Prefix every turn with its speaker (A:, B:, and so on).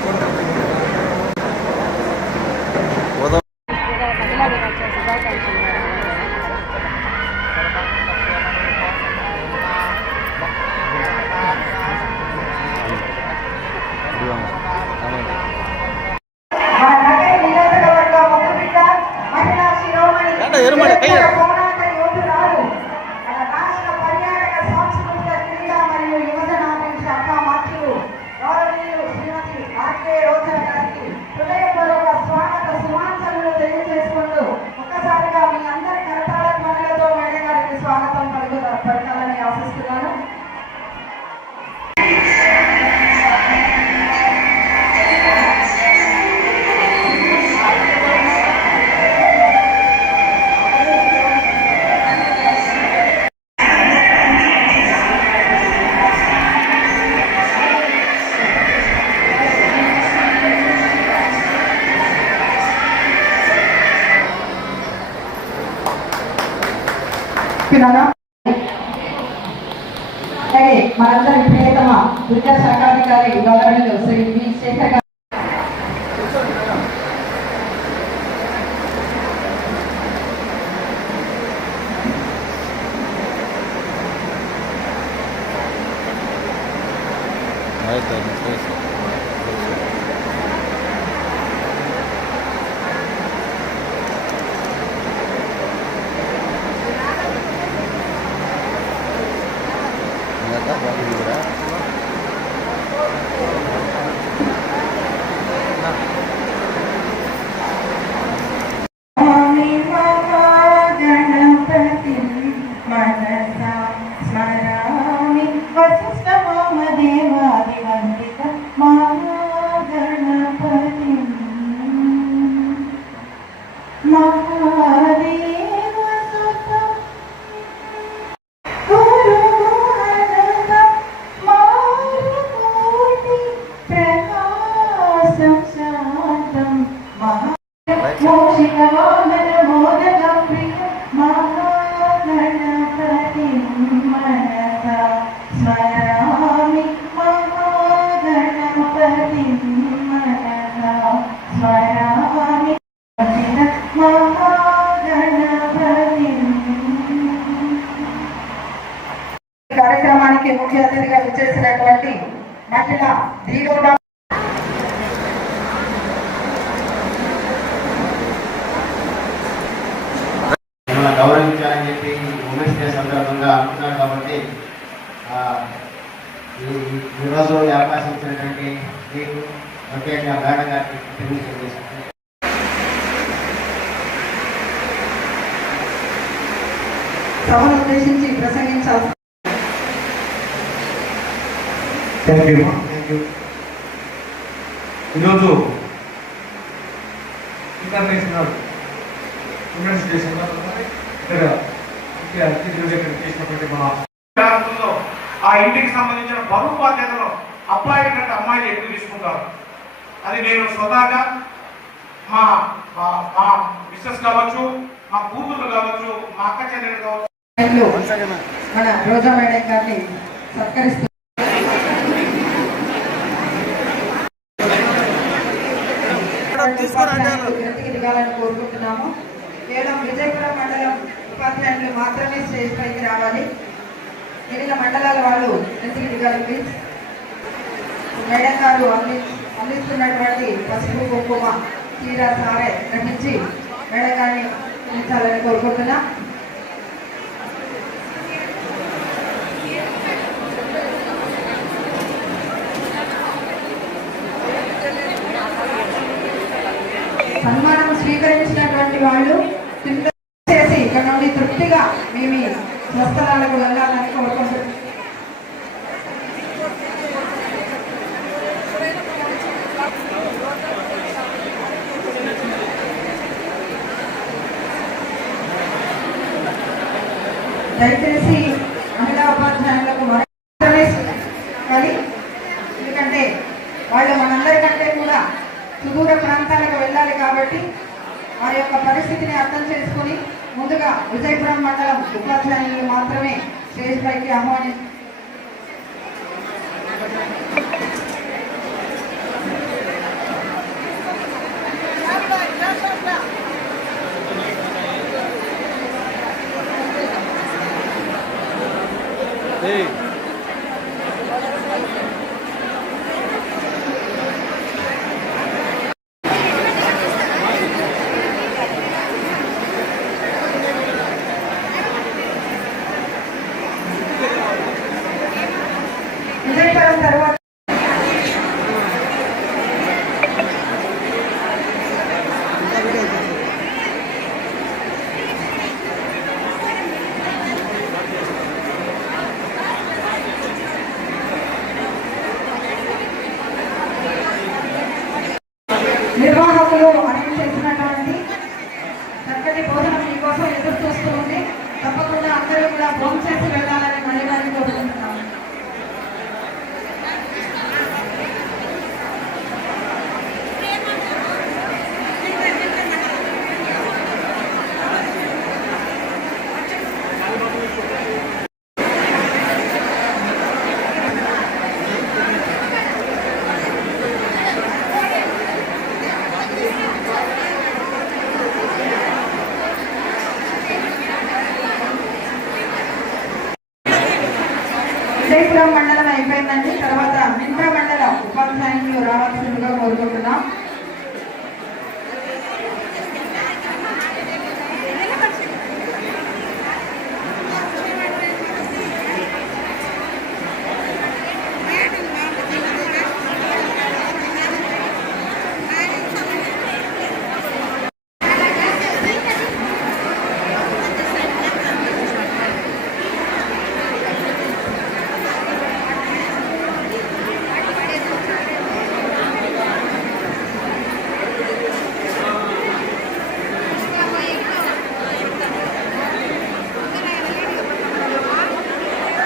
A: మన
B: పిల్లలు అలాగే మనందరి ప్రియతమ విద్యా శాఖాధికారి గౌరవనీయులు శ్రీ వి శేఖర్ కార్యక్రమానికి ముఖ్య అతిథిగా విచ్చేసినటువంటి మహిళ దీగోడ
C: మిమ్మల్ని గౌరవించాలని చెప్పి ఉమెన్స్ డే సందర్భంగా అనుకున్నాను కాబట్టి ఆ, ఈ- ఈ- ఈరోజు ఈ అవకాశం ఇచ్చినటువంటి మీకు ముఖ్యంగా మేడం గారికి తెలియజేస్తున్నాను
B: సభను ఉద్దేశించి ప్రసంగించాల్సి
D: థ్యాంక్ యూ థ్యాంక్ యూ ఈరోజు ఇంటర్నేషనల్ ఉమెన్స్ డే సందర్భంగా ఇక్కడ ముఖ్య అతిథులు ఇక్కడ చేసినటువంటి మన ప్రాంతంలో ఆ ఇంటికి సంబంధించిన బరువు బాధ్యతలు అబ్బాయి కంటే అమ్మాయిలు ఎక్కువ తీసుకుంటారు. అది నేను స్వతహాగా మా మా మిస్సెస్ కావచ్చు మా కూతురు కావచ్చు మా అక్క చెల్లెలు కావచ్చు.
B: మన రోజా మేడం గారిని సత్కరిస్తూ ఉపాధ్యాయులు దిగాలని కోరుకుంటున్నాము. కేవలం విజయపురం మండలం ఉపాధ్యాయులు మాత్రమే స్టేజ్ పైకి రావాలి. మిగిలిన మండలాల వాళ్ళు విరతికి దిగాలి ప్లీజ్ మేడం గారు అంది అందిస్తున్నటువంటి పసుపు కుంకుమ తీరా సారే గ్రహించి మేడం గారిని అందించాలని కోరుకుంటున్నాం. సన్మానం స్వీకరించినటువంటి వాళ్ళు చేసి ఇక్కడ నుండి తృప్తిగా మేము స్వస్థలాలకు వెళ్ళాలని కోరుకుంటున్నాం. దయచేసి మహిళా ఉపాధ్యాయులకు మాత్రమే పరిస్థితిని అర్థం చేసుకుని ముందుగా విజయపురం మండలం ఉపాధ్యాయులు మాత్రమే స్టేజ్ పైకి ఆహ్వాని Hey. నుండి భోజనం మీకోసం ఎదురు చూస్తూ ఉంది తప్పకుండా అందరూ కూడా భోజనం చేసి వెళ్ళాలని మళ్ళీ